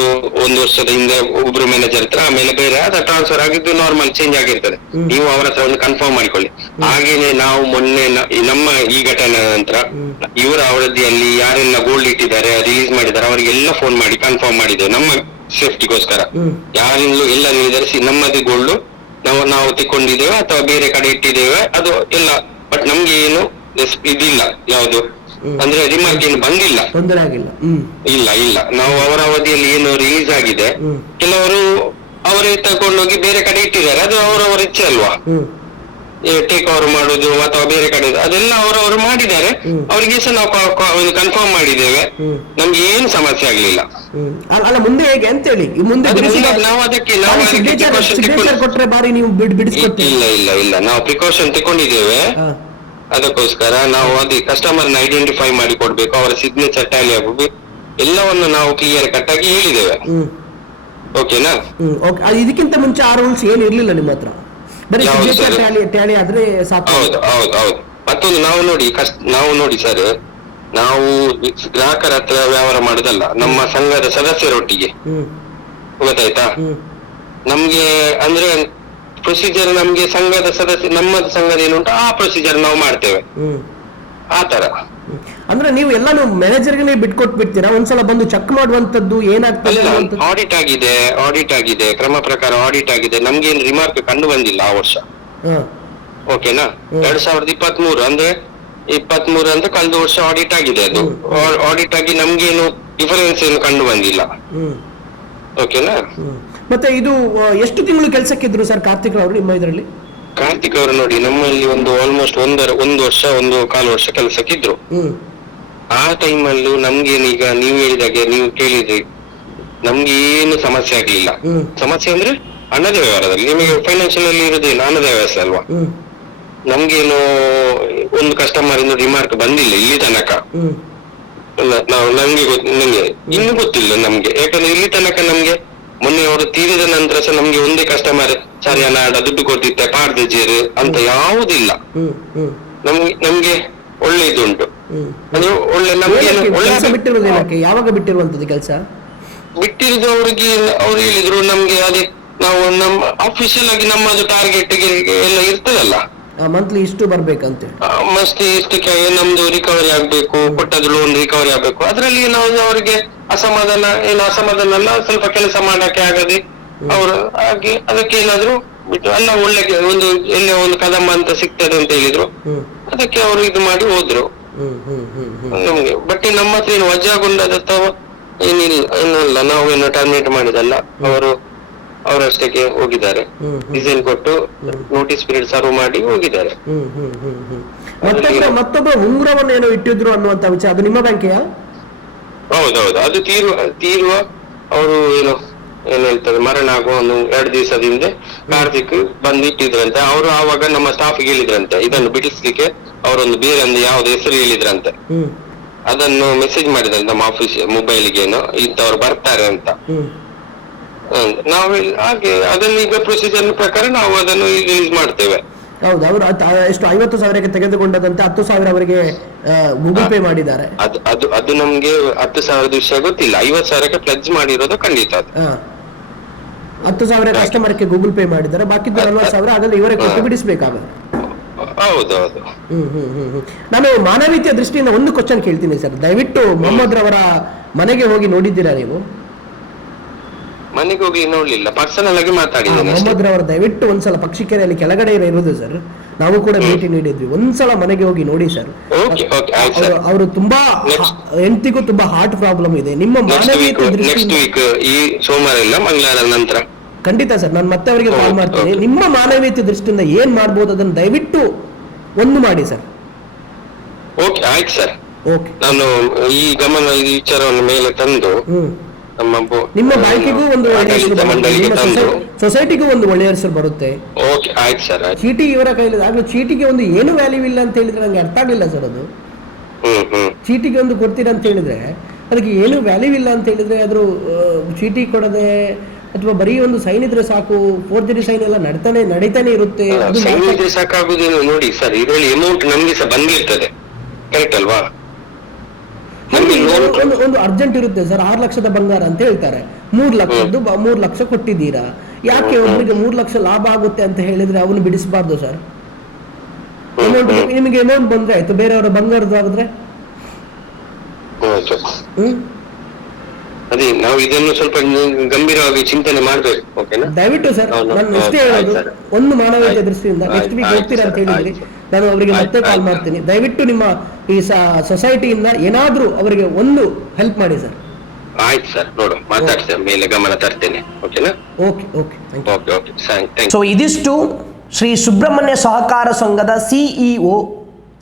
ಒಂದು ವರ್ಷದ ಹಿಂದೆ ಒಬ್ರು ಮ್ಯಾನೇಜರ್ ಹತ್ರ ಆಮೇಲೆ ಬೇರೆ ಅದ ಟ್ರಾನ್ಸ್ಫರ್ ಆಗಿದ್ದು ನಾರ್ಮಲ್ ಚೇಂಜ್ ಆಗಿರ್ತದೆ. ನೀವು ಅವರ ಹತ್ರ ಒಂದು ಕನ್ಫರ್ಮ್ ಮಾಡಿಕೊಳ್ಳಿ. ಹಾಗೇನೆ ನಾವು ಮೊನ್ನೆ ನಮ್ಮ ಈ ಘಟನೆ ನಂತರ ಇವರ ಅವಧಿಯಲ್ಲಿ ಯಾರೆಲ್ಲ ಗೋಲ್ಡ್ ಇಟ್ಟಿದ್ದಾರೆ ರಿಲೀಸ್ ಮಾಡಿದ್ದಾರೆ ಅವರಿಗೆಲ್ಲ ಫೋನ್ ಮಾಡಿ ಕನ್ಫರ್ಮ್ ಮಾಡಿದ್ದೇವೆ. ನಮ್ಮ ಸೇಫ್ಟಿಗೋಸ್ಕರ. ಯಾರಿಂದಲೂ ಎಲ್ಲ ನಿರ್ಧರಿಸಿ ನಮ್ಮದೇ ಗೋಲ್ಡ್ ನಾವು ನಾವು ತಿಕ್ಕೊಂಡಿದ್ದೇವೆ ಅಥವಾ ಬೇರೆ ಕಡೆ ಇಟ್ಟಿದ್ದೇವೆ ಅದು ಎಲ್ಲ ಬಟ್ ನಮ್ಗೆ ಏನು ಇದಿಲ್ಲ ಯಾವುದು. ಅಂದ್ರೆ ರಿಮಾರ್ಕ್ ಏನು ಬಂದಿಲ್ಲ. ಇಲ್ಲ ಇಲ್ಲ. ನಾವು ಅವರ ಅವಧಿಯಲ್ಲಿ ಏನು ರಿಲೀಸ್ ಆಗಿದೆ. ಕೆಲವರು ಅವರೇ ತಗೊಂಡೋಗಿ ಬೇರೆ ಕಡೆ ಇಟ್ಟಿದ್ದಾರೆ. ಅದು ಅವರವರ ಇಚ್ಛೆ ಅಲ್ವಾ? ಟೇಕ್ ಓವರ್ ಮಾಡುದು ಅಥವಾ ಬೇರೆ ಕಡೆ ಅದೆಲ್ಲ ಅವರವರು ಮಾಡಿದ್ದಾರೆ. ಹ್ಮ್. ಅವರಿಗೆ ಸಹ ನಾವು ಕನ್ಫರ್ಮ್ ಮಾಡಿದ್ದೇವೆ. ನಮ್ಗೆ ಏನು ಸಮಸ್ಯೆ ಆಗ್ಲಿಲ್ಲ. ಅಲ್ಲ ಮುಂದೆ ಹೇಗೆ ಅಂತ ಹೇಳಿ. ಮುಂದೆ ನಾವು ಅದಕ್ಕೆ ನಾವು ಕೊಟ್ರೆ ಬಾರಿ ನೀವು ಇಲ್ಲ ಇಲ್ಲ ಇಲ್ಲ. ನಾವು ಪ್ರಿಕಾಷನ್ ತಗೊಂಡಿದ್ದೇವೆ ಅದಕ್ಕೋಸ್ಕರ ನಾವು ಅದೇ ಕಸ್ಟಮರ್ನ ಐಡೆಂಟಿಫೈ ಮಾಡಿ ಕೊಡ್ಬೇಕು. ಅವರ ಸಿಗ್ನೇಚರ್ ಟ್ಯಾಲಿ ಆಗಬೇಕು ಎಲ್ಲವನ್ನು ನಾವು ಕ್ಲಿಯರ್ ಕಟ್ ಆಗಿ ಹೇಳಿದ್ದೇವೆ. ಓಕೆನಾ ಇದಕ್ಕಿಂತ ಮುಂಚೆ ಆ ರೂಲ್ಸ್ ಏನು ಇರ್ಲಿಲ್ಲ ನಿಮ್ಮ ಹತ್ರ? ಬರೀ ಯಾವ್ದು ಸಿಗ್ನೇಚರ್ sir? ಟ್ಯಾಲಿ ಟ್ಯಾಲಿ ಆದ್ರೆ ಸಾಕು. ಹೌದು ಹೌದು ಹೌದು. ಮತ್ತೊಂದು ನಾವು ನೋಡಿ ಕಷ್ಟ ನಾವು ನೋಡಿ ಸರ್. ನಾವು ಗ್ರಾಹಕರ ಹತ್ರ ವ್ಯವಹಾರ ಮಾಡುದಲ್ಲ ನಮ್ಮ ಸಂಘದ ಸದಸ್ಯರೊಟ್ಟಿಗೆ. ಗೊತ್ತಾಯ್ತಾ? ನಮ್ಗೆ ಅಂದ್ರೆ ಪ್ರೊಸೀಜರ್ ನಮ್ಗೆ ಸಂಘದ ಸದಸ್ಯ ನಮ್ಮ ಸಂಘದ ಏನುಂಟು ಆ ಪ್ರೊಸೀಜರ್ ನಾವು ಮಾಡ್ತೇವೆ. ಹ್ಮ್. ಅಂದ್ರೆ ನೀವು ಎಲ್ಲಾನು ಮ್ಯಾನೇಜರ್ಗೆ ಬಿಟ್ಕೊಟ್ ಬಿಡ್ತೀರಾ ಒಂದ್ಸಲ ಬಂದು ಚೆಕ್ ಮಾಡುವಂತದ್ದು ಏನಾಗ್ತದೆ ಆಡಿಟ್ ಆಗಿದೆ ಆಡಿಟ್ ಆಗಿದೆ ಕ್ರಮ ಪ್ರಕಾರ ಆಡಿಟ್ ಆಗಿದೆ. ನಮ್ಗೆ ಏನು ರಿಮಾರ್ಕ್ ಕಂಡು ಬಂದಿಲ್ಲ ಆ ವರ್ಷ. ಓಕೆನಾ. ಎರಡ್ ಸಾವಿರದ ಇಪ್ಪತ್ತ್ ಮೂರು ಅಂದ್ರೆ ಇಪ್ಪತ್ತ್ ಮೂರು ಅಂದ್ರೆ ಕಳೆದ ವರ್ಷ ಆಡಿಟ್ ಆಗಿದೆ ಅದು. ಆಡಿಟ್ ಆಗಿ ನಮ್ಗೇನು ಡಿಫರೆನ್ಸ್ ಏನು ಕಂಡು ಬಂದಿಲ್ಲ. ಓಕೆನಾ? ಮತ್ತೆ ಇದು ಎಷ್ಟು ತಿಂಗಳು ಕೆಲಸಕ್ಕಿದ್ರು ಸರ್ ಕಾರ್ತಿಕ್ ಅವರು ನಿಮ್ಮ ಇದರಲ್ಲಿ? ಕಾರ್ತಿಕ್ ಅವರು ನೋಡಿ ನಮ್ಮಲ್ಲಿ ಒಂದು ಆಲ್ಮೋಸ್ಟ್ ಒಂದರ ಒಂದು ವರ್ಷ ಒಂದು ಕಾಲು ವರ್ಷ ಕೆಲಸಕ್ಕಿದ್ರು ಆ ಟೈಮಲ್ಲೂ ನಮ್ಗೇನೀಗ ನೀವು ಹೇಳಿದಾಗೆ ನೀವು ಕೇಳಿದ್ರಿ ನಮ್ಗೆ ಏನು ಸಮಸ್ಯೆ ಆಗ್ಲಿಲ್ಲ. ಸಮಸ್ಯೆ ಅಂದ್ರೆ ಹಣದ ವ್ಯವಹಾರದಲ್ಲಿ ನಿಮಗೆ ಫೈನಾನ್ಷಿಯಲ್ ಅಲ್ಲಿ ಇರೋದೇನು ಹಣದ ವ್ಯವಸ್ಥೆ ಅಲ್ವಾ? ನಮ್ಗೇನು ಒಂದು ಕಸ್ಟಮರ್ ಇಂದ ರಿಮಾರ್ಕ್ ಬಂದಿಲ್ಲ ಇಲ್ಲಿ ತನಕ. ನಾವು ನಮ್ಗೆ ನಂಗೆ ಇನ್ನು ಗೊತ್ತಿಲ್ಲ ನಮ್ಗೆ. ಯಾಕಂದ್ರೆ ಇಲ್ಲಿ ತನಕ ನಮ್ಗೆ ಮೊನ್ನೆ ಅವರು ತೀರಿದ ನಂತರ ಸಹ ನಮ್ಗೆ ಒಂದೇ ಕಸ್ಟಮರ್ ಸರಿ ನಾಡ ದುಡ್ಡು ಕೊಟ್ಟಿದ್ದೆ ಜೇರು ಅಂತ ಯಾವುದಿಲ್ಲ. ನಮ್ಗೆ ನಮ್ಗೆ ಒಳ್ಳೆ ಇದುಂಟು ಅಂದ್ರೆ ಒಳ್ಳೆ ನಮ್ಗೆ ಕೆಲಸ ಬಿಟ್ಟಿರೋದು ಏನಕ್ಕೆ? ಯಾವಾಗ ಬಿಟ್ಟಿರುವಂತದ್ದು ಕೆಲಸ? ಬಿಟ್ಟಿರೋದು ಅವ್ರಿಗೆ ಅವ್ರು ಹೇಳಿದ್ರು ನಮ್ಗೆ ಅದೇ ನಾವು ನಮ್ಮ ಅಫಿಷಿಯಲ್ ಆಗಿ ನಮ್ಮದು ಟಾರ್ಗೆಟ್ ಎಲ್ಲ ಇರ್ತದಲ್ಲ? ಮಂತ್ಲಿ ಇಷ್ಟು ಬರ್ಬೇಕಂತ. ಮಸ್ತಿ ಇಷ್ಟಕ್ಕೆ ನಮ್ದು ರಿಕವರಿ ಆಗ್ಬೇಕು ಕೊಟ್ಟದ್ದು ಲೋನ್ ರಿಕವರಿ ಆಗ್ಬೇಕು. ಅದರಲ್ಲಿ ನಾವು ಅವರಿಗೆ ಅಸಮಾಧಾನ ಏನು ಅಸಮಾಧಾನ ಅಲ್ಲ ಸ್ವಲ್ಪ ಕೆಲಸ ಮಾಡಕ್ಕೆ ಆಗದೆ ಅವರು ಹಾಗೆ ಅದಕ್ಕೆ ಏನಾದ್ರು ಬಿಟ್ಟು ಅಲ್ಲ ಒಳ್ಳೆ ಒಂದು ಎಲ್ಲೇ ಒಂದು ಕದಂಬ ಅಂತ ಸಿಗ್ತದೆ ಅಂತ ಹೇಳಿದ್ರು. ಅದಕ್ಕೆ ಅವರು ಇದು ಮಾಡಿ ಹೋದ್ರು. ನಮ್ಗೆ ಬಟ್ ನಮ್ಮ ಹತ್ರ ಏನು ವಜಾಗೊಂಡದ ಅಥವಾ ಏನಿಲ್ಲ ಏನಲ್ಲ. ನಾವು ಏನು ಟರ್ಮಿನೇಟ್ ಮಾಡಿದಲ್ಲ ಅವರು ಅವರಷ್ಟಕ್ಕೆ ಹೋಗಿದ್ದಾರೆ. ಡಿಸೈನ್ ಕೊಟ್ಟು ನೋಟಿಸ್ ಪೀರಿಯಡ್ ಸರ್ವ್ ಮಾಡಿ ಹೋಗಿದ್ದಾರೆ. ಮತ್ತೊಬ್ಬ ಮತ್ತೊಬ್ಬ ಉಂಗುರವನ್ನು ಏನೋ ಇಟ್ಟಿದ್ರು ಅನ್ನುವಂತ ವಿಚಾರ. ಅದು ನಿಮ್ಮ ಬ್ಯಾಂಕೆಯಾ ಹೌದೌದು. ಅದು ತೀರುವ ತೀರುವ ಅವರು ಏನು ಏನ್ ಹೇಳ್ತಾರೆ ಮರಣ ಆಗುವ ಒಂದು ಎರಡು ದಿವಸದ ಹಿಂದೆ ಕಾರ್ತಿಕ್ ಬಂದು ಇಟ್ಟಿದ್ರಂತೆ. ಅವರು ಆವಾಗ ನಮ್ಮ ಸ್ಟಾಫ್ ಹೇಳಿದ್ರಂತೆ ಇದನ್ನು ಬಿಡಿಸ್ಲಿಕ್ಕೆ. ಅವರೊಂದು ಬೇರೆ ಒಂದು ಯಾವ್ದು ಹೆಸರು ಹೇಳಿದ್ರಂತೆ. ಹ್ಮ್. ಅದನ್ನು ಮೆಸೇಜ್ ಮಾಡಿದ್ರೆ ನಮ್ಮ ಆಫೀಸ್ ಮೊಬೈಲ್ಗೇನು ಇಂಥವ್ರು ಬರ್ತಾರೆ ಅಂತ. ಹ್ಮ್. ಹ್ಮ್. ನಾವು ಹಾಗೆ ಅದನ್ನು ಈಗ ಪ್ರೊಸೀಜರ್ ಪ್ರಕಾರ ನಾವು ಅದನ್ನು ರಿಲೀಸ್ ಮಾಡ್ತೇವೆ. ಹೌದು ಅವರು ಎಷ್ಟು ಐವತ್ತು ಸಾವಿರಕ್ಕೆ ತೆಗೆದುಕೊಂಡದಂತೆ ಹತ್ತು ಸಾವಿರ ಅವರಿಗೆ ಗೂಗಲ್ ಪೇ ಮಾಡಿದ್ದಾರೆ. ಅದು ಅದು ಅದು ನಮ್ಗೆ ಹತ್ತು ಸಾವಿರದ ವಿಷಯ ಗೊತ್ತಿಲ್ಲ. ಐವತ್ತು ಸಾವಿರಕ್ಕೆ ಪ್ಲಜ್ ಮಾಡಿರೋದು ಖಂಡಿತ ಅದು. ಹಾ. ಹತ್ತು ಸಾವಿರ ಕಸ್ಟಮರ್ಗೆ ಗೂಗಲ್ ಪೇ ಮಾಡಿದ್ದಾರೆ. ಬಾಕಿ ನಲ್ವತ್ತು ಸಾವಿರ ಅದನ್ನು ಇವರೇ ಕೊಟ್ಟು ಬಿಡಿಸ್ಬೇಕಾಗುತ್ತೆ. ಹೌದು ಹೌದು. ಹ್ಮ್ ಹ್ಮ್ ಹ್ಮ್ ಹ್ಮ್. ನಾನು ಮಾನವೀಯ ದೃಷ್ಟಿಯಿಂದ ಒಂದು ಕ್ವಶನ್ ಕೇಳ್ತೀನಿ ಸರ್. ದಯವಿಟ್ಟು ಮೊಹಮ್ಮದ್ ರವರ ಮನೆಗೆ ಹೋಗಿ ನೋಡಿದ್ದೀರಾ ನೀವು? ಮನೆಗೆ ಹೋಗಿ ನೋಡ್ಲಿಲ್ಲ. ಪರ್ಸನಲ್ ಆಗಿ ಮಾತಾಡಿದ್ದೀನಿ. ಮೊಹಮ್ಮದ್ ರವರ ದಯವಿಟ್ಟು ಒಂದ್ಸಲ ಪಕ್ಷಿಕೆರೆಯಲ್ಲಿ ಕೆಳಗಡೆ ಇರೋದು ಸರ್. ನಾವು ಕೂಡ ಭೇಟಿ ನೀಡಿದ್ವಿ. ಒಂದ್ಸಲ ಮನೆಗೆ ಹೋಗಿ ನೋಡಿ ಸರ್. ಅವರು ತುಂಬಾ. ಹೆಂಡತಿಗೂ ತುಂಬಾ ಹಾರ್ಟ್ ಪ್ರಾಬ್ಲಮ್ ಇದೆ. ನಿಮ್ಮ ಮಾನವೀಯತೆ ವೀಕ್ ಈ ಸೋಮವಾರ ಇಲ್ಲ ಮಂಗಳವಾರ ನಂತರ. ಖಂಡಿತ ಸರ್ ನಾನು ಮತ್ತೆ ಅವರಿಗೆ ಕಾಲ್ ಮಾಡ್ತೀನಿ. ನಿಮ್ಮ ಮಾನವೀಯತೆ ದೃಷ್ಟಿಯಿಂದ ಏನ್ ಮಾಡ್ಬೋದು ಅದನ್ನು ದಯವಿಟ್ಟು ಒಂದು ಮಾಡಿ ಸರ್. ಓಕೆ ಆಯ್ತು ಸರ್. ಓಕೆ ನಾನು ಈ ಗಮನ ಈ ವಿಚಾರವನ್ನು ಮೇಲೆ ತಂದು ನಮ್ಮ ನಿಮ್ಮ ಬ್ಯಾಂಕಿಗೂ ಒಂದು ಸೊಸೈಟಿಗೂ ಒಂದು ಒಳ್ಳೆಯ ಹೆಸರು ಬರುತ್ತೆ. ಓಕೆ ಆಯ್ತು ಸರ್ ಚೀಟಿ ಇವರ ಕೈಲಿ ಆಗ್ಲೂ ಚೀಟಿಗೆ ಒಂದು ಏನು ವ್ಯಾಲ್ಯೂ ಇಲ್ಲ ಅಂತ ಹೇಳಿದ್ರೆ ನಂಗೆ ಅರ್ಥ ಆಗಲಿಲ್ಲ ಸರ್ ಅದು. ಚೀಟಿಗೆ ಒಂದು ಕೊಡ್ತೀರಾ ಅಂತ ಹೇಳಿದ್ರೆ ಅದಕ್ಕೆ ಏನು ವ್ಯಾಲ್ಯೂ ಇಲ್ಲ ಅಂತ ಹೇಳಿದ್ರೆ ಅದ್ರ ಚೀಟಿ ಕೊಡದೆ ಅಥವಾ ಬರೀ ಒಂದು ಸೈನ್ ಇದ್ರೆ ಸಾಕು ಫೋರ್ಜರಿ ಸೈನ್ ಎಲ್ಲ ನಡ್ತಾನೆ ನಡೀತಾನೆ ಇರುತ್ತೆ ಸೈನ್ ಇದ್ರೆ ಸಾಕಾಗುದೇನು ನೋಡಿ ಸರ್ ಇದರಲ್ಲಿ ಅಮೌಂಟ್ ನಮ್ಗೆ ಸಹ ಬಂದಿರ್ತದೆ. ಕರೆಕ್ಟ್ ಅಲ್ವಾ? ಒಂದು ಒಂದು ಅರ್ಜೆಂಟ್ ಇರುತ್ತೆ ಸರ್ ಆರು ಲಕ್ಷದ ಬಂಗಾರ ಅಂತ ಹೇಳ್ತಾರೆ. ಮೂರ್ ಲಕ್ಷದ್ದು ಮೂರ್ ಲಕ್ಷ ಕೊಟ್ಟಿದ್ದೀರಾ? ಯಾಕೆ ಒಬ್ಬರಿಗೆ ಮೂರ್ ಲಕ್ಷ ಲಾಭ ಆಗುತ್ತೆ ಅಂತ ಹೇಳಿದ್ರೆ ಅವನು ಬಿಡಿಸಬಾರ್ದು ಸರ್? ಅಮೌಂಟ್ ನಿಮಗೆ ಅಮೌಂಟ್ ಬಂದ್ರೆ ಆಯ್ತು ಬೇರೆಯವರ ಬಂಗಾರದ್ದು ಆಗಿದ್ರೆ ಹ್ಮ್? ಅದೇ ನಾವು ಇದನ್ನು ಸ್ವಲ್ಪ ಗಂಭೀರವಾಗಿ ಚಿಂತನೆ ಮಾಡ್ಬೇಕು ಓಕೆನಾ ದಯವಿಟ್ಟು ಸರ್ ನಾನು ಇಷ್ಟೇ ಹೇಳೋದು ಒಂದು ಮಾನವೀಯ ದೃಷ್ಟಿಯಿಂದ ನೆಕ್ಸ್ಟ್ ವೀಕ್ ಹೋಗ್ತೀರಾ ಅಂತ ಹೇಳಿದ್ರಿ. ನಾನು ಅವರಿಗೆ ಮತ್ತೆ ಕಾಲ್ ಮಾಡ್ತೀನಿ. ದಯವಿಟ್ಟು ನಿಮ್ಮ ಈ ಸೊಸೈಟಿಯಿಂದ ಏನಾದ್ರೂ ಅವರಿಗೆ ಒಂದು ಹೆಲ್ಪ್ ಮಾಡಿ ಸರ್. ಆಯ್ತು ಸರ್ ನೋಡು ಮಾತಾಡ್ತೇನೆ ಮೇಲೆ ಗಮನ ತರ್ತೇನೆ ಓಕೆನಾ okay okay thank you okay okay so ಇದಿಷ್ಟು ಶ್ರೀ ಸುಬ್ರಹ್ಮಣ್ಯ ಸಹಕಾರ ಸಂಘದ ಸಿಇಒ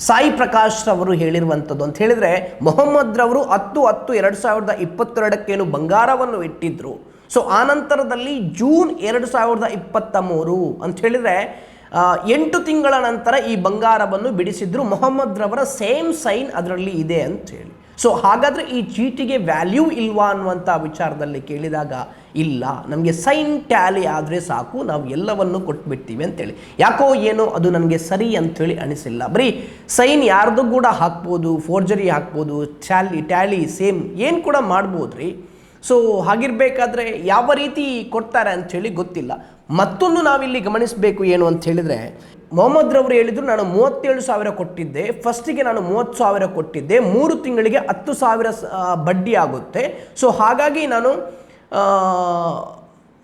ಸಾಯಿ ಪ್ರಕಾಶ್ ಅವರು ಹೇಳಿರುವಂಥದ್ದು ಅಂತ ಹೇಳಿದರೆ ಮೊಹಮ್ಮದ್ ರವರು ಹತ್ತು ಹತ್ತು ಎರಡು ಸಾವಿರದ ಇಪ್ಪತ್ತೆರಡಕ್ಕೇನು ಬಂಗಾರವನ್ನು ಇಟ್ಟಿದ್ದರು ಸೊ ಆನಂತರದಲ್ಲಿ ಜೂನ್ ಎರಡು ಸಾವಿರದ ಇಪ್ಪತ್ತ ಮೂರು ಅಂತ ಹೇಳಿದರೆ ಎಂಟು ತಿಂಗಳ ನಂತರ ಈ ಬಂಗಾರವನ್ನು ಬಿಡಿಸಿದ್ರು ಮೊಹಮ್ಮದ್ ರವರ ಸೇಮ್ ಸೈನ್ ಅದರಲ್ಲಿ ಇದೆ ಅಂತ ಹೇಳಿ. ಸೊ ಹಾಗಾದರೆ ಈ ಚೀಟಿಗೆ ವ್ಯಾಲ್ಯೂ ಇಲ್ವಾ ಅನ್ನುವಂಥ ವಿಚಾರದಲ್ಲಿ ಕೇಳಿದಾಗ, ಇಲ್ಲ. ನಮಗೆ ಸೈನ್ ಟ್ಯಾಲಿ ಆದರೆ ಸಾಕು, ನಾವು ಎಲ್ಲವನ್ನು ಕೊಟ್ಬಿಡ್ತೀವಿ ಅಂತೇಳಿ. ಯಾಕೋ ಏನೋ ಅದು ನನಗೆ ಸರಿ ಅಂಥೇಳಿ ಅನಿಸಿಲ್ಲ. ಬರೀ ಸೈನ್ ಯಾರ್ದು ಕೂಡ ಹಾಕ್ಬೋದು ಫೋರ್ಜರಿ ಹಾಕ್ಬೋದು ಟ್ಯಾಲಿ ಟ್ಯಾಲಿ ಸೇಮ್ ಏನು ಕೂಡ ಮಾಡ್ಬೋದು ರೀ ಸೊ ಹಾಗಿರಬೇಕಾದ್ರೆ ಯಾವ ರೀತಿ ಕೊಡ್ತಾರೆ ಅಂಥೇಳಿ ಗೊತ್ತಿಲ್ಲ. ಮತ್ತೊಂದು ನಾವಿಲ್ಲಿ ಗಮನಿಸಬೇಕು ಏನು ಅಂತ ಹೇಳಿದ್ರೆ, ಮೊಹಮ್ಮದ್ ರವರು ಹೇಳಿದ್ರು, ನಾನು ಮೂವತ್ತೇಳು ಸಾವಿರ ಕೊಟ್ಟಿದ್ದೆ. ಫಸ್ಟಿಗೆ ನಾನು ಮೂವತ್ತು ಸಾವಿರ ಕೊಟ್ಟಿದ್ದೆ. ಮೂರು ತಿಂಗಳಿಗೆ ಹತ್ತು ಸಾವಿರ ಬಡ್ಡಿ ಆಗುತ್ತೆ. ಸೊ ಹಾಗಾಗಿ ನಾನು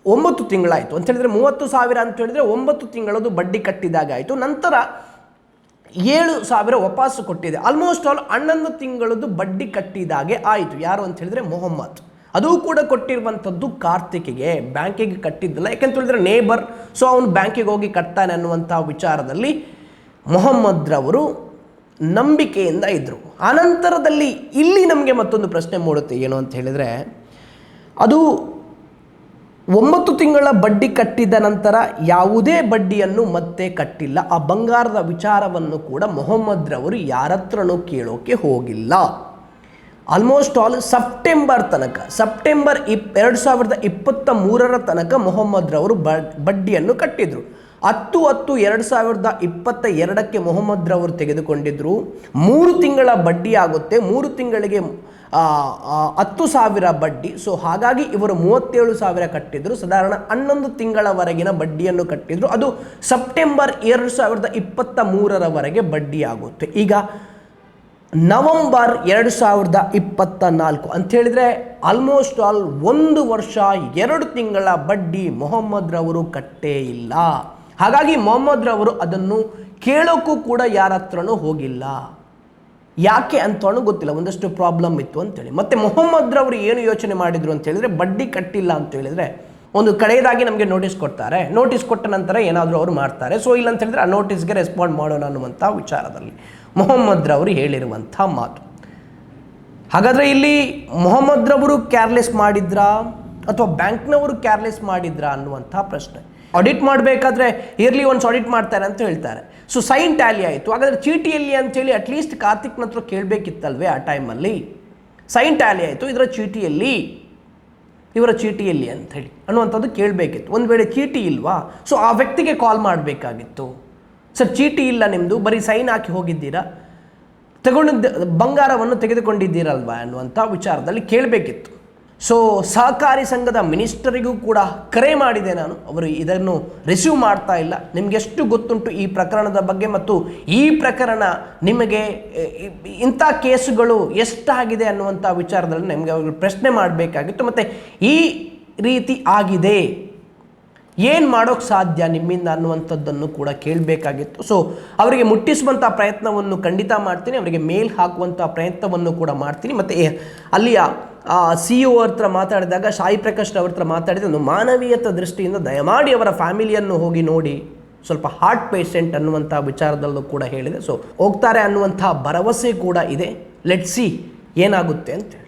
ಒಂಬತ್ತು ತಿಂಗಳಾಯಿತು. ಅಂತ ಹೇಳಿದ್ರೆ ಮೂವತ್ತು ಸಾವಿರ ಅಂತ ಹೇಳಿದ್ರೆ ಒಂಬತ್ತು ತಿಂಗಳದು ಬಡ್ಡಿ ಕಟ್ಟಿದಾಗ ಆಯಿತು. ನಂತರ ಏಳು ಸಾವಿರ ವಾಪಸ್ಸು ಕೊಟ್ಟಿದೆ ಆಲ್ಮೋಸ್ಟ್ ಆಲ್ ಹನ್ನೊಂದು ತಿಂಗಳದು ಬಡ್ಡಿ ಕಟ್ಟಿದಾಗೆ ಆಯಿತು. ಯಾರು ಅಂತ ಹೇಳಿದ್ರೆ ಮೊಹಮ್ಮದ್. ಅದು ಕೂಡ ಕೊಟ್ಟಿರುವಂಥದ್ದು ಕಾರ್ತಿಕಿಗೆ. ಬ್ಯಾಂಕಿಗೆ ಕಟ್ಟಿದ್ದಲ್ಲ, ಯಾಕಂತ ಹೇಳಿದ್ರೆ ನೇಬರ್, ಸೊ ಅವನು ಬ್ಯಾಂಕಿಗೆ ಹೋಗಿ ಕಟ್ತಾನೆ ಅನ್ನುವಂಥ ವಿಚಾರದಲ್ಲಿ ಮೊಹಮ್ಮದ್ರವರು ನಂಬಿಕೆಯಿಂದ ಇದ್ದರು ಆನಂತರದಲ್ಲಿ ಇಲ್ಲಿ ನಮಗೆ ಮತ್ತೊಂದು ಪ್ರಶ್ನೆ ಮೂಡುತ್ತೆ, ಏನು ಅಂತ ಹೇಳಿದರೆ, ಅದು ಒಂಬತ್ತು ತಿಂಗಳ ಬಡ್ಡಿ ಕಟ್ಟಿದ ನಂತರ ಯಾವುದೇ ಬಡ್ಡಿಯನ್ನು ಮತ್ತೆ ಕಟ್ಟಿಲ್ಲ. ಆ ಬಂಗಾರದ ವಿಚಾರವನ್ನು ಕೂಡ ಮೊಹಮ್ಮದ್ರವರು ಯಾರತ್ರನೂ ಕೇಳೋಕೆ ಹೋಗಿಲ್ಲ. ಆಲ್ಮೋಸ್ಟ್ ಆಲ್ ಸೆಪ್ಟೆಂಬರ್ ತನಕ ಸೆಪ್ಟೆಂಬರ್ ಇಪ್, ಎರಡು ಸಾವಿರದ ಇಪ್ಪತ್ತ ಮೂರರ ತನಕ ಮೊಹಮ್ಮದ್ ರವರು ಬಡ್ಡಿಯನ್ನು ಕಟ್ಟಿದರು. ಹತ್ತು ಹತ್ತು ಎರಡು ಸಾವಿರದ ಇಪ್ಪತ್ತ ಎರಡಕ್ಕೆ ಮೊಹಮ್ಮದ್ ರವರು ತೆಗೆದುಕೊಂಡಿದ್ರು. ಮೂರು ತಿಂಗಳ ಬಡ್ಡಿ ಆಗುತ್ತೆ. ಮೂರು ತಿಂಗಳಿಗೆ ಹತ್ತು ಸಾವಿರ ಬಡ್ಡಿ. ಸೊ ಹಾಗಾಗಿ ಇವರು ಮೂವತ್ತೇಳು ಸಾವಿರ ಕಟ್ಟಿದ್ರು. ಸಾಧಾರಣ ಹನ್ನೊಂದು ತಿಂಗಳವರೆಗಿನ ಬಡ್ಡಿಯನ್ನು ಕಟ್ಟಿದ್ರು. ಅದು ಸೆಪ್ಟೆಂಬರ್ ಎರಡು ಸಾವಿರದ ಇಪ್ಪತ್ತ ಮೂರರವರೆಗೆ ಬಡ್ಡಿಯಾಗುತ್ತೆ. ಈಗ ನವಂಬರ್ ಎರಡು ಸಾವಿರದ ಇಪ್ಪತ್ತ ನಾಲ್ಕು. ಅಂತ ಹೇಳಿದ್ರೆ ಆಲ್ಮೋಸ್ಟ್ ಆಲ್ ಒಂದು ವರ್ಷ, ಎರಡು ತಿಂಗಳ ಬಡ್ಡಿ ಮೊಹಮ್ಮದ್ ರವರು ಕಟ್ಟೇ ಇಲ್ಲ. ಹಾಗಾಗಿ ಮೊಹಮ್ಮದ್ ರವರು ಅದನ್ನು ಕೇಳೋಕ್ಕೂ ಕೂಡ ಯಾರ ಹತ್ರನೂ ಹೋಗಿಲ್ಲ. ಯಾಕೆ ಅಂತವನು ಗೊತ್ತಿಲ್ಲ, ಒಂದಷ್ಟು ಪ್ರಾಬ್ಲಮ್ ಇತ್ತು ಅಂತೇಳಿ. ಮತ್ತೆ ಮೊಹಮ್ಮದ್ ರವರು ಏನು ಯೋಚನೆ ಮಾಡಿದ್ರು ಅಂತ ಹೇಳಿದ್ರೆ, ಬಡ್ಡಿ ಕಟ್ಟಿಲ್ಲ ಅಂತ ಹೇಳಿದ್ರೆ ಒಂದು ಕಡೆಯದಾಗಿ ನಮಗೆ ನೋಟಿಸ್ ಕೊಡ್ತಾರೆ. ನೋಟಿಸ್ ಕೊಟ್ಟ ನಂತರ ಏನಾದರೂ ಅವರು ಮಾಡ್ತಾರೆ. ಸೊ ಇಲ್ಲ ಅಂತ ಹೇಳಿದ್ರೆ ಆ ನೋಟಿಸ್ಗೆ ರೆಸ್ಪಾಂಡ್ ಮಾಡೋಣ ಅನ್ನುವಂಥ ವಿಚಾರದಲ್ಲಿ. ಮೊಹಮ್ಮದ್ ರವರು ಹೇಳಿರುವಂಥ ಮಾತು. ಹಾಗಾದರೆ ಇಲ್ಲಿ ಮೊಹಮ್ಮದ್ ರವರು ಕ್ಯಾರ್ಲೆಸ್ ಮಾಡಿದ್ರಾ ಅಥವಾ ಬ್ಯಾಂಕ್ನವರು ಕ್ಯಾರ್ಲೆಸ್ ಮಾಡಿದ್ರಾ ಅನ್ನುವಂಥ ಪ್ರಶ್ನೆ. ಆಡಿಟ್ ಮಾಡಬೇಕಾದ್ರೆ ಇಯರ್ಲಿ ಒನ್ಸ್ ಆಡಿಟ್ ಮಾಡ್ತಾರೆ ಅಂತ ಹೇಳ್ತಾರೆ. ಸೊ ಸೈನ್ ಟ್ಯಾಲಿ ಆಯಿತು. ಹಾಗಾದರೆ ಚೀಟಿಯಲ್ಲಿ ಅಂತೇಳಿ ಅಟ್ಲೀಸ್ಟ್ ಕಾರ್ತಿಕ್ನ ಹತ್ರ ಕೇಳಬೇಕಿತ್ತಲ್ವೇ ಆ ಟೈಮಲ್ಲಿ ಸೈನ್ ಟ್ಯಾಲಿ ಆಯಿತು. ಇದರ ಚೀಟಿಯಲ್ಲಿ, ಇವರ ಚೀಟಿಯಲ್ಲಿ ಅಂಥೇಳಿ ಅನ್ನುವಂಥದ್ದು ಕೇಳಬೇಕಿತ್ತು. ಒಂದು ವೇಳೆ ಚೀಟಿ ಇಲ್ವಾ? ಸೊ ಆ ವ್ಯಕ್ತಿಗೆ ಕಾಲ್ ಮಾಡಬೇಕಾಗಿತ್ತು. ಸರ್, ಚೀಟಿ ಇಲ್ಲ ನಿಮ್ಮದು ಬರೀ ಸೈನ್ ಹಾಕಿ ಹೋಗಿದ್ದೀರಾ? ತಗೊಂಡಿದ್ದ, ಬಂಗಾರವನ್ನು ತೆಗೆದುಕೊಂಡಿದ್ದೀರಲ್ವಾ ಅನ್ನುವಂಥ ವಿಚಾರದಲ್ಲಿ ಕೇಳಬೇಕಿತ್ತು. ಸೊ ಸಹಕಾರಿ ಸಂಘದ ಮಿನಿಸ್ಟರಿಗೂ ಕೂಡ ಕರೆ ಮಾಡಿದೆ ನಾನು. ಅವರು ಇದನ್ನು ರಿಸೀವ್ ಮಾಡ್ತಾ ಇಲ್ಲ. ನಿಮಗೆಷ್ಟು ಗೊತ್ತುಂಟು ಈ ಪ್ರಕರಣದ ಬಗ್ಗೆ ಮತ್ತು ಈ ಪ್ರಕರಣ ನಿಮಗೆ ಇಂಥ ಕೇಸುಗಳು ಎಷ್ಟಾಗಿದೆ ಅನ್ನುವಂಥ ವಿಚಾರದಲ್ಲಿ ನಿಮಗೆ ಅವರು ಪ್ರಶ್ನೆ ಮಾಡಬೇಕಾಗಿತ್ತು. ಮತ್ತು ಈ ರೀತಿ ಆಗಿದೆ. ಏನು ಮಾಡೋಕ್ಕೆ ಸಾಧ್ಯ ನಿಮ್ಮಿಂದ ಅನ್ನುವಂಥದ್ದನ್ನು ಕೂಡ ಕೇಳಬೇಕಾಗಿತ್ತು. ಸೊ ಅವರಿಗೆ ಮುಟ್ಟಿಸುವಂಥ ಪ್ರಯತ್ನವನ್ನು ಖಂಡಿತ ಮಾಡ್ತೀನಿ. ಅವರಿಗೆ ಮೇಲ್ ಹಾಕುವಂಥ ಪ್ರಯತ್ನವನ್ನು ಕೂಡ ಮಾಡ್ತೀನಿ. ಮತ್ತು ಅಲ್ಲಿಯ ಸಿ ಇ ಓ ಹತ್ರ ಮಾತಾಡಿದಾಗ ಶಾಯಿ ಪ್ರಕಾಶ್ ಅವ್ರ ಹತ್ರ ಮಾತಾಡಿದ. ಮಾನವೀಯತ ದೃಷ್ಟಿಯಿಂದ ದಯಮಾಡಿ ಅವರ ಫ್ಯಾಮಿಲಿಯನ್ನು ಹೋಗಿ ನೋಡಿ, ಸ್ವಲ್ಪ ಹಾರ್ಟ್ ಪೇಷಂಟ್ ಅನ್ನುವಂಥ ವಿಚಾರದಲ್ಲೂ ಕೂಡ ಹೇಳಿದೆ. ಸೊ ಹೋಗ್ತಾರೆ ಅನ್ನುವಂಥ ಭರವಸೆ ಕೂಡ ಇದೆ. ಲೆಟ್ ಸಿ ಏನಾಗುತ್ತೆ ಅಂತೇಳಿ